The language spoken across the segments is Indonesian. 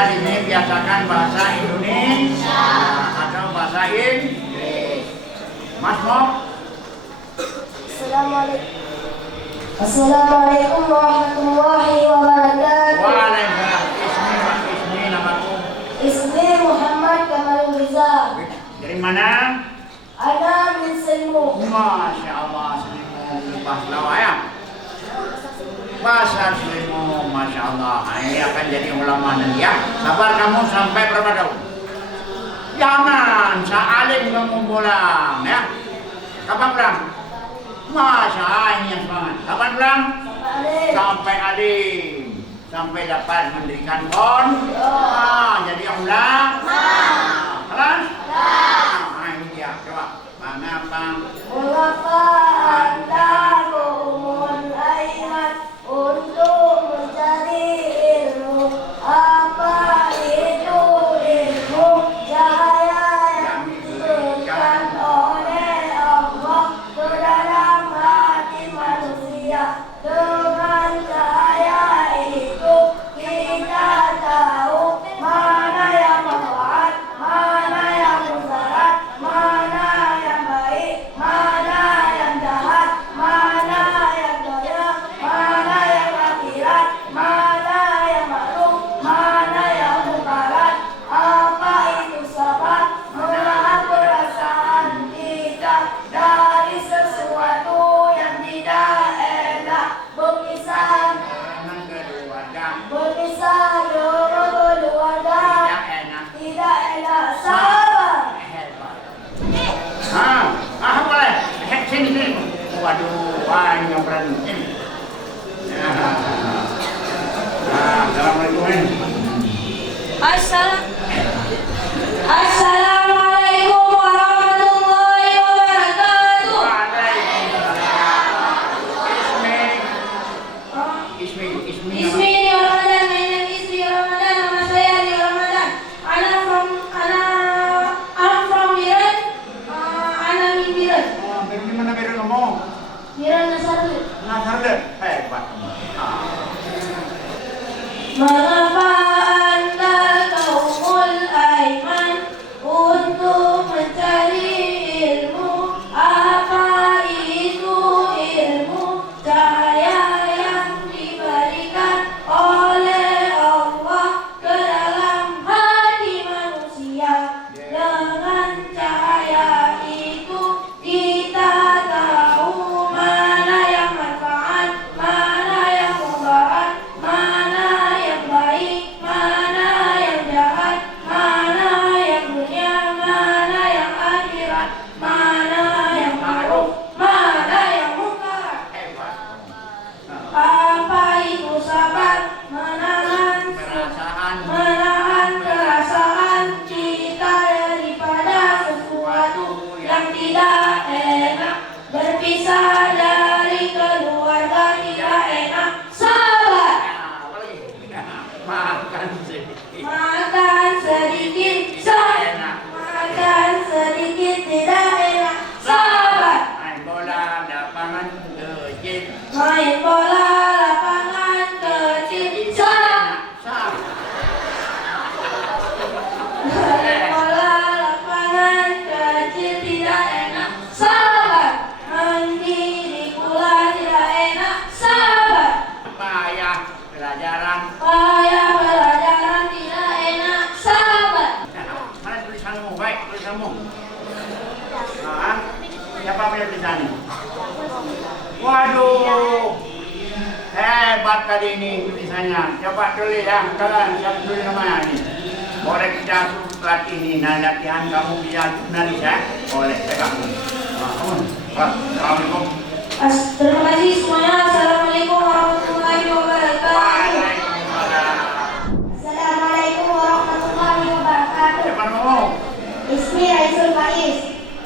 kita ini biasakan bahasa Indonesia atau bahasa Inggris. Mas Mo? Assalamualaikum warahmatullahi wabarakatuh. Waalaikumsalam. Ismi namaku. Ismi Muhammad Kamalul Riza. Dari mana? Ana min Selmu. Masya Allah, Selimu bahasa ya. Bahasa Selimu, Masya Allah. Ini akan jadi ulama nanti ya. Sabar kamu sampai berapa tahun? Jangan, sealim kamu pulang ya. Kapan pulang? Masya Allah, ini yang semangat. Kapan pulang? Sampai alim. Sampai dapat mendirikan kon. Jadi ulang. Kelas? Ini dia, coba. Mengapa? Mengapa Anda umul aiman untuk mencari ilmu? Apa itu ilmu? Cahaya yang diberikan oleh Allah ke dalam hati manusia. Dengan cahaya itu kita tahu mana yang manfaat, mana yang mudarat, mana yang baik, mana yang jahat, mana yang kaya, mana yang akhirat, mana yang maklum, mana yang mudarat. Apa itu sabar? Menahan perasaan kita dari sesuatu yang tidak enak. Berpisah dengan keluarga, tidak enak. Sabar. Boleh. Sini. Waduh, banyak berani. Sini. Assalamualaikum. Assalamualaikum warahmatullahi wabarakatuh. Ismi. Ismi Rio Ramadan, my name is Rio Ramadan. Nama saya Rio Ramadan. I'm from Iran. Ana min Iran. Dari mana baru ngomong? Iran Nasarud. Nasarud. Hebat. Mengapa Anda kaumul aiman untuk mencari ilmu? Apa itu ilmu? Cahaya yang diberikan oleh Allah ke dalam hati manusia. Dengan cahaya itu kita tahu mana yang manfaat, mana yang mudarat, mana yang baik, mana yang jahat, mana yang dunia, mana yang akhirat, mana yang ma'ruf, mana yang munkar. Apa itu sabar? Menahan perasaan kita daripada sesuatu yang tidak enak. Berpisah dari keluarga tidak enak. Sabar. Makan sih. Makan sedikit tidak enak. Sabar. Main bola lapangan kecil. Main bola lapangan kecil. Sabar. Main bola lapangan kecil tidak enak. Sabar. Mandi di pula tidak enak. Sabar. Payah pelajaran. Payah pelajaran tidak enak. Sabar. Mana tulisanmu? Baik, tulisanmu. Siapa punya tulisannya? Waduh, hebat tadi ini tulisannya. Coba tulis ya, kalian siapa tulis namanya ini? Boleh kita latih ini, nah latihan kamu bisa jurnalis ya? Boleh, pegang. Assalamualaikum. Terima kasih semuanya. Assalamualaikum warahmatullahi wabarakatuh. Waalaikumsalam. Assalamualaikum warahmatullahi wabarakatuh. Siapa ngomong? Ismi Raisul Faiz.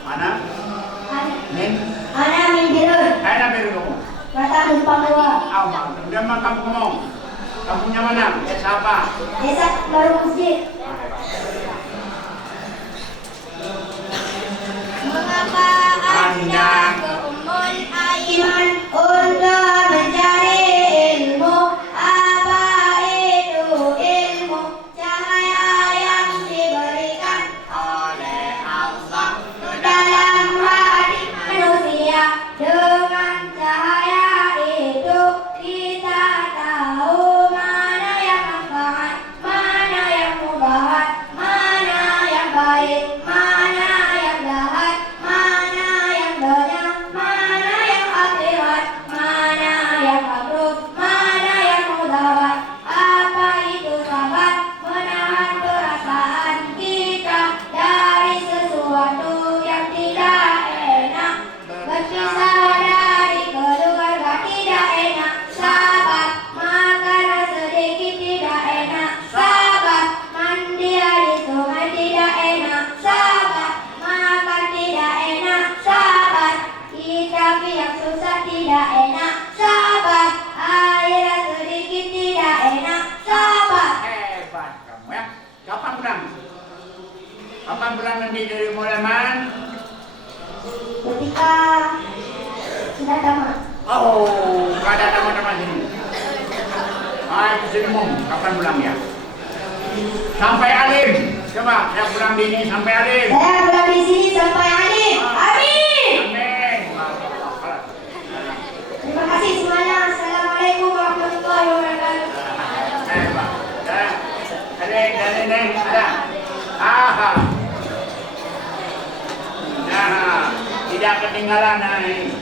Mana? Min? Ana min Birun. Aina baru ngomong. Kata Papua. Udah mah kamu ngomong. Kamunya mana? Siapa? Desa Baru Masjid. Mengapa Anda ke Ummul Aiman untuk mencari ilmu? Apa itu ilmu? Cahaya Eman? Ketika sudah tamat. Oh, nggak ada teman-teman sini. Itu sini Mum, kapan pulangnya? Sampai alim. Coba saya pulang di sini sampai alim. Saya pulang di sini sampai alim. Amin. Amin. Terima kasih semuanya. Assalamualaikum warahmatullahi wabarakatuh. Pak. Ada. Ada. Aha. Nah, tidak ketinggalan ini.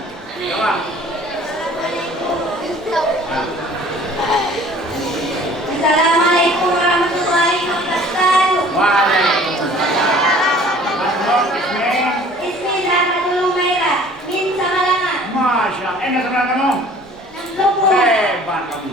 Coba. Assalamualaikum warahmatullahi wabarakatuh. Waalaikumsalam. Masuk Ismi. Bismillahirrahmanirrahim. Min Samalama. Masya Allah. Enak kenal kamu? Lumpur. Hebat kamu.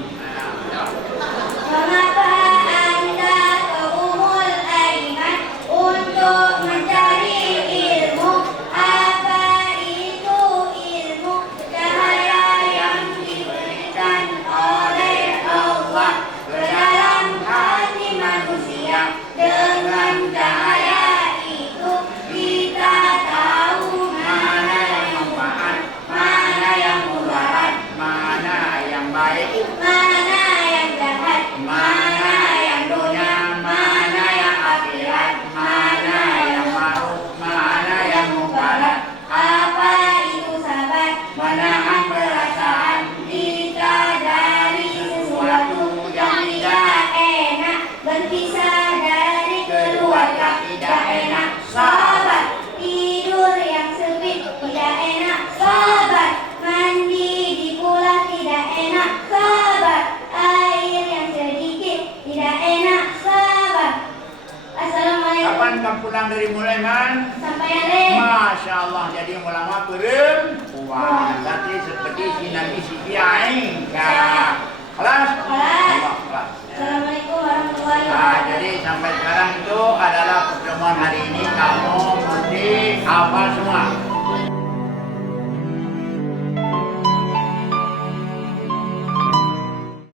Mengapa Anda ke Umul Aiman untuk mencari ilmu? Apa itu ilmu? Cahaya yang diberikan oleh Allah ke dalam hati manusia. Dengan cahaya itu kita tahu Mana yang manfaat, mana yang mudarat, mana yang baik, mana yang jahat, mana yang dunia, mana yang akhirat, mana yang ma'ruf, mana yang mubarak. apa itu sabar, menahan perasaan kita dari sesuatu yang tidak enak, berpisah dari keluarga tidak enak, sabar, tidur yang sempit tidak enak, sabar, mandi di pulau tidak enak, sabar, air yang sedikit tidak enak, sabar. Assalamualaikum. Kapan kamu pulang dari Mulaiman? Sampai alim. Masya Allah, jadi ulama perempuan. Berarti seperti si Nabi Siti Aisyah. Kelas? Kelas. Kelas. Assalamualaikum warahmatullahi Nah, wabarakatuh. jadi sampai sekarang itu adalah pertemuan hari ini kamu mesti hafal semua.